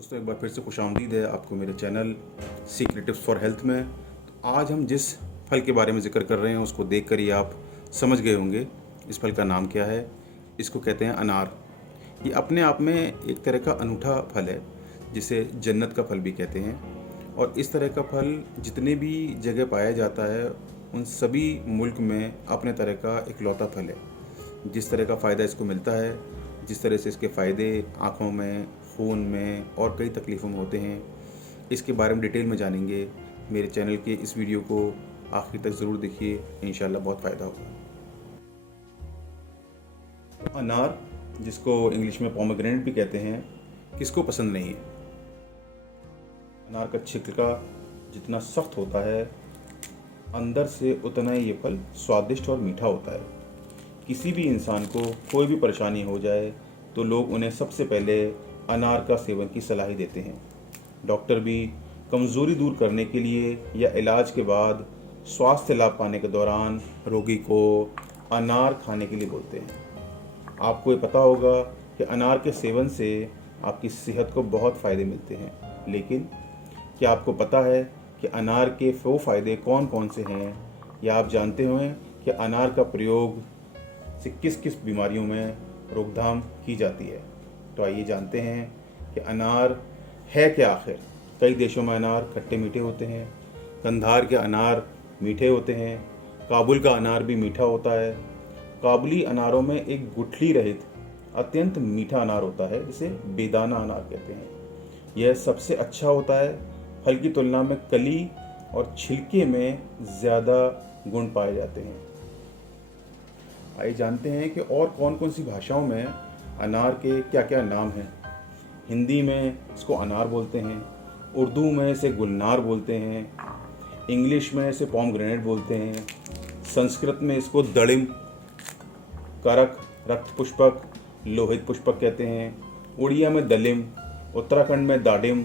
दोस्तों एक बार फिर से खुशामदीद है आपको मेरे channel secret tips for health में। तो आज हम जिस फल के बारे में ज़िक्र कर रहे हैं उसको देखकर ही आप समझ गए होंगे इस फल का नाम क्या है। इसको कहते हैं अनार। ये अपने आप में एक तरह का अनूठा फल है जिसे जन्नत का फल भी कहते हैं। और इस तरह का फल जितने भी जगह पाया जाता है उन सभी मुल्क में अपने तरह का इकलौता फल है। जिस तरह का फ़ायदा इसको मिलता है, जिस तरह से इसके फ़ायदे आँखों में, खून में और कई तकलीफ़ों में होते हैं, इसके बारे में डिटेल में जानेंगे। मेरे चैनल के इस वीडियो को आखिर तक ज़रूर देखिए, इंशाल्लाह बहुत फ़ायदा होगा। अनार, जिसको इंग्लिश में पोमेग्रेनेट भी कहते हैं, किसको पसंद नहीं है। अनार का छिलका जितना सख्त होता है अंदर से उतना ही ये फल स्वादिष्ट और मीठा होता है। किसी भी इंसान को कोई भी परेशानी हो जाए तो लोग उन्हें सबसे पहले अनार का सेवन की सलाह देते हैं। डॉक्टर भी कमज़ोरी दूर करने के लिए या इलाज के बाद स्वास्थ्य लाभ पाने के दौरान रोगी को अनार खाने के लिए बोलते हैं। आपको ये पता होगा कि अनार के सेवन से आपकी सेहत को बहुत फ़ायदे मिलते हैं, लेकिन क्या आपको पता है कि अनार के वो फ़ायदे कौन कौन से हैं, या आप जानते हैं कि अनार का प्रयोग से किस किस बीमारियों में रोकथाम की जाती है। तो आइए जानते हैं कि अनार है क्या आखिर। कई देशों में अनार खट्टे मीठे होते हैं। कंधार के अनार मीठे होते हैं। काबुल का अनार भी मीठा होता है। काबुली अनारों में एक गुठली रहित अत्यंत मीठा अनार होता है जिसे बेदाना अनार कहते हैं। यह सबसे अच्छा होता है। फल की तुलना में कली और छिलके में ज़्यादा गुण पाए जाते हैं। आइए जानते हैं कि और कौन कौन सी भाषाओं में अनार के क्या क्या नाम हैं। हिंदी में इसको अनार बोलते हैं, उर्दू में इसे गुलनार बोलते हैं, इंग्लिश में इसे पोमग्रेनेट बोलते हैं, संस्कृत में इसको दड़िम, करक, रक्त पुष्पक, लोहित पुष्पक कहते हैं, उड़िया में दलिम, उत्तराखंड में दाडिम,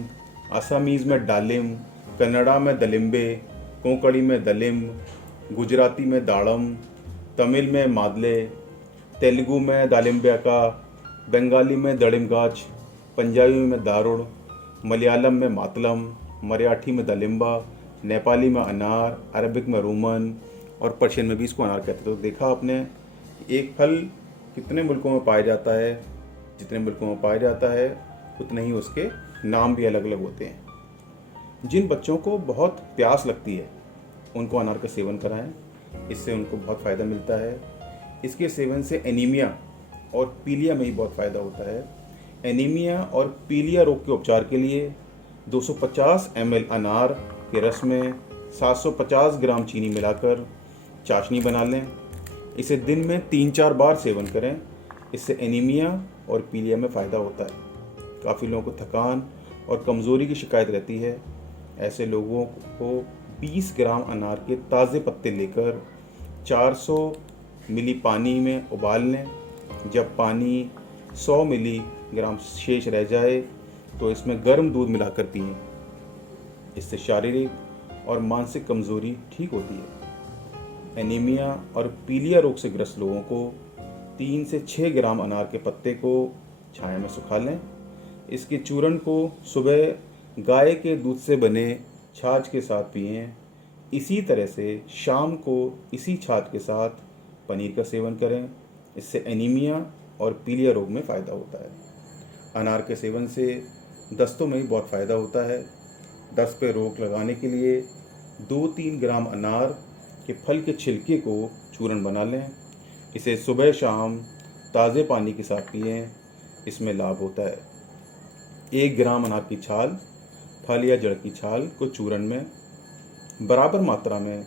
आसामीज़ में डालिम, कन्नड़ा में दलिम्बे, कोंकणी में दलिम, गुजराती में दाड़म, तमिल में मादले, तेलुगु में दालिम्ब्याका, बंगाली में दड़िमगाछ, पंजाबी में दारुड़, मलयालम में मातलम, मराठी में दलिम्बा, नेपाली में अनार, अरबिक में रूमन और पर्शियन में भी इसको अनार कहते हैं। तो देखा आपने एक फल कितने मुल्कों में पाया जाता है। जितने मुल्कों में पाया जाता है उतने ही उसके नाम भी अलग अलग होते हैं। जिन बच्चों को बहुत प्यास लगती है उनको अनार का सेवन कराएं, इससे उनको बहुत फ़ायदा मिलता है। इसके सेवन से एनीमिया और पीलिया में ही बहुत फ़ायदा होता है। एनीमिया और पीलिया रोग के उपचार के लिए 250 ml अनार के रस में 750 ग्राम चीनी मिलाकर चाशनी बना लें। इसे दिन में 3-4 बार सेवन करें। इससे एनीमिया और पीलिया में फ़ायदा होता है। काफ़ी लोगों को थकान और कमज़ोरी की शिकायत रहती है। ऐसे लोगों को 20 ग्राम अनार के ताज़े पत्ते लेकर 400 मिली पानी में उबाल लें। जब पानी 100 मिलीग्राम शेष रह जाए तो इसमें गर्म दूध मिलाकर पिएं। इससे शारीरिक और मानसिक कमज़ोरी ठीक होती है। एनीमिया और पीलिया रोग से ग्रस्त लोगों को 3 से 6 ग्राम अनार के पत्ते को छाया में सुखा लें। इसके चूर्ण को सुबह गाय के दूध से बने छाछ के साथ पिएं। इसी तरह से शाम को इसी छाछ के साथ पनीर का सेवन करें। इससे एनीमिया और पीलिया रोग में फ़ायदा होता है। अनार के सेवन से दस्तों में भी बहुत फ़ायदा होता है। दस्त पे रोक लगाने के लिए 2-3 ग्राम अनार के फल के छिलके को चूर्ण बना लें। इसे सुबह शाम ताज़े पानी के साथ पिएं। इसमें लाभ होता है। 1 ग्राम अनार की छाल, फल या जड़ की छाल को चूर्ण में बराबर मात्रा में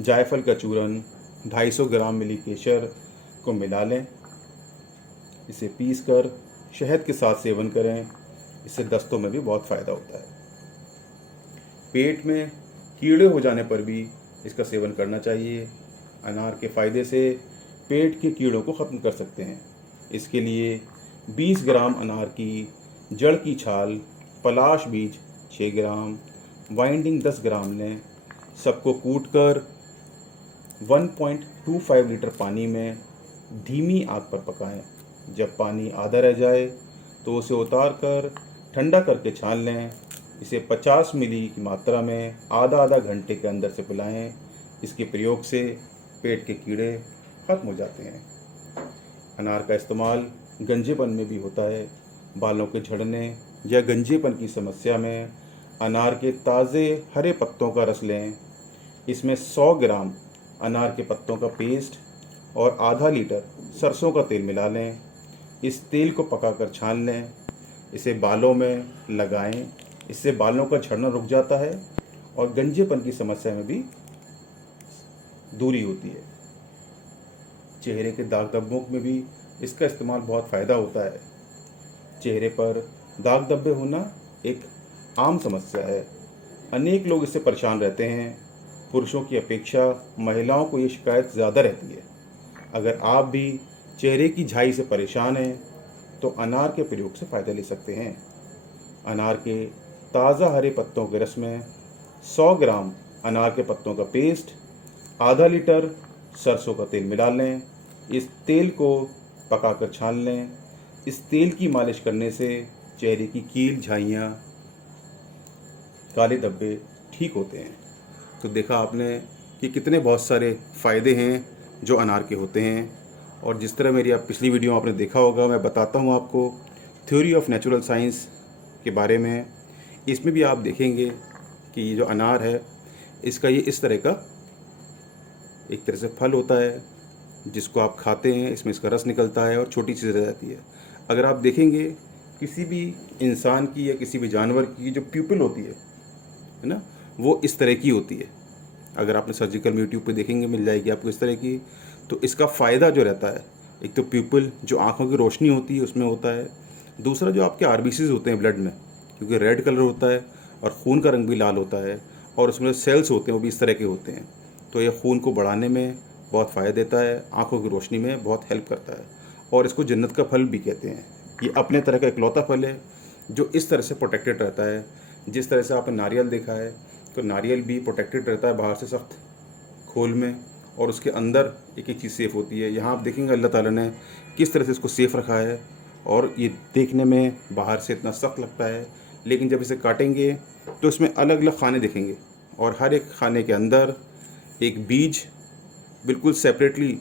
जायफल का चूर्ण, 250 ग्राम मिली केसर को मिला लें। इसे पीसकर शहद के साथ सेवन करें। इससे दस्तों में भी बहुत फ़ायदा होता है। पेट में कीड़े हो जाने पर भी इसका सेवन करना चाहिए। अनार के फ़ायदे से पेट के कीड़ों को ख़त्म कर सकते हैं। इसके लिए 20 ग्राम अनार की जड़ की छाल, पलाश बीज 6 ग्राम, वाइंडिंग 10 ग्राम लें। सबको कूटकर 1.25 लीटर पानी में धीमी आंच पर पकाएं। जब पानी आधा रह जाए तो उसे उतार कर ठंडा करके छान लें। इसे 50 मिली की मात्रा में आधा आधा घंटे के अंदर से पिलाएं। इसके प्रयोग से पेट के कीड़े खत्म हो जाते हैं। अनार का इस्तेमाल गंजेपन में भी होता है। बालों के झड़ने या गंजेपन की समस्या में अनार के ताज़े हरे पत्तों का रस लें। इसमें 100 ग्राम अनार के पत्तों का पेस्ट और आधा लीटर सरसों का तेल मिला लें। इस तेल को पकाकर छान लें। इसे बालों में लगाएं। इससे बालों का झड़ना रुक जाता है और गंजेपन की समस्या में भी दूरी होती है। चेहरे के दाग धब्बों में भी इसका इस्तेमाल बहुत फ़ायदा होता है। चेहरे पर दाग धब्बे होना एक आम समस्या है। अनेक लोग इससे परेशान रहते हैं। पुरुषों की अपेक्षा महिलाओं को ये शिकायत ज़्यादा रहती है। अगर आप भी चेहरे की झाई से परेशान हैं तो अनार के प्रयोग से फ़ायदा ले सकते हैं। अनार के ताज़ा हरे पत्तों के रस में 100 ग्राम अनार के पत्तों का पेस्ट, आधा लीटर सरसों का तेल मिला लें। इस तेल को पकाकर छान लें। इस तेल की मालिश करने से चेहरे की कील, झाइयाँ, काले धब्बे ठीक होते हैं। तो देखा आपने कि कितने बहुत सारे फ़ायदे हैं जो अनार के होते हैं। और जिस तरह मेरी आप पिछली वीडियो आपने देखा होगा, मैं बताता हूँ आपको थ्योरी ऑफ नेचुरल साइंस के बारे में। इसमें भी आप देखेंगे कि ये जो अनार है इसका ये इस तरह का एक तरह से फल होता है जिसको आप खाते हैं। इसमें इसका रस निकलता है और छोटी चीज़ रह जाती है। अगर आप देखेंगे किसी भी इंसान की या किसी भी जानवर की जो प्यूपिल होती है ना, वो इस तरह की होती है। अगर आपने सर्जिकल में यूट्यूब पे देखेंगे मिल जाएगी आपको इस तरह की। तो इसका फ़ायदा जो रहता है, एक तो प्यूपिल जो आँखों की रोशनी होती है उसमें होता है। दूसरा जो आपके आरबीसीज होते हैं ब्लड में, क्योंकि रेड कलर होता है और खून का रंग भी लाल होता है और उसमें सेल्स होते हैं वो भी इस तरह के होते हैं। तो ये खून को बढ़ाने में बहुत फ़ायदा देता है, आँखों की रोशनी में बहुत हेल्प करता है। और इसको जन्नत का फल भी कहते हैं। ये अपने तरह का इकलौता फल है जो इस तरह से प्रोटेक्टेड रहता है। जिस तरह से आपने नारियल देखा है तो नारियल भी प्रोटेक्टेड रहता है बाहर से सख्त खोल में, और उसके अंदर एक एक चीज़ सेफ़ होती है। यहाँ आप देखेंगे अल्लाह ताला ने किस तरह से इसको सेफ़ रखा है। और ये देखने में बाहर से इतना सख्त लगता है, लेकिन जब इसे काटेंगे तो इसमें अलग अलग खाने दिखेंगे और हर एक खाने के अंदर एक बीज बिल्कुल सेपरेटली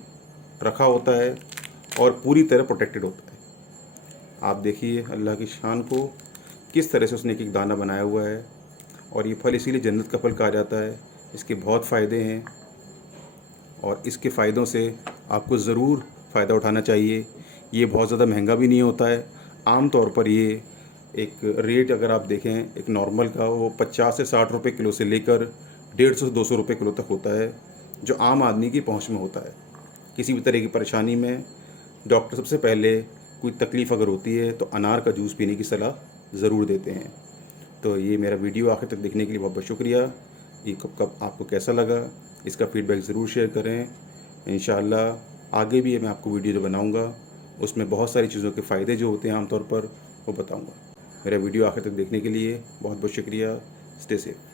रखा होता है और पूरी तरह प्रोटेक्टेड होता है। आप देखिए अल्लाह की शान को, किस तरह से उसने एक एक दाना बनाया हुआ है। और ये फल इसीलिए जन्नत का फल कहा जाता है। इसके बहुत फ़ायदे हैं और इसके फ़ायदों से आपको ज़रूर फ़ायदा उठाना चाहिए। ये बहुत ज़्यादा महंगा भी नहीं होता है। आम तौर पर ये एक रेट अगर आप देखें एक नॉर्मल का, वो 50 से 60 रुपये किलो से लेकर 150 से 200 रुपये किलो तक होता है, जो आम आदमी की पहुंच में होता है। किसी भी तरह की परेशानी में डॉक्टर सबसे पहले कोई तकलीफ़ अगर होती है तो अनार का जूस पीने की सलाह ज़रूर देते हैं। तो ये मेरा वीडियो आखिर तक देखने के लिए बहुत बहुत शुक्रिया। ये कब आपको कैसा लगा इसका फ़ीडबैक ज़रूर शेयर करें। इंशाअल्लाह आगे भी मैं आपको वीडियो जो बनाऊँगा उसमें बहुत सारी चीज़ों के फ़ायदे जो होते हैं आमतौर पर वो बताऊँगा। मेरा वीडियो आखिर तक देखने के लिए बहुत बहुत शुक्रिया। Stay safe.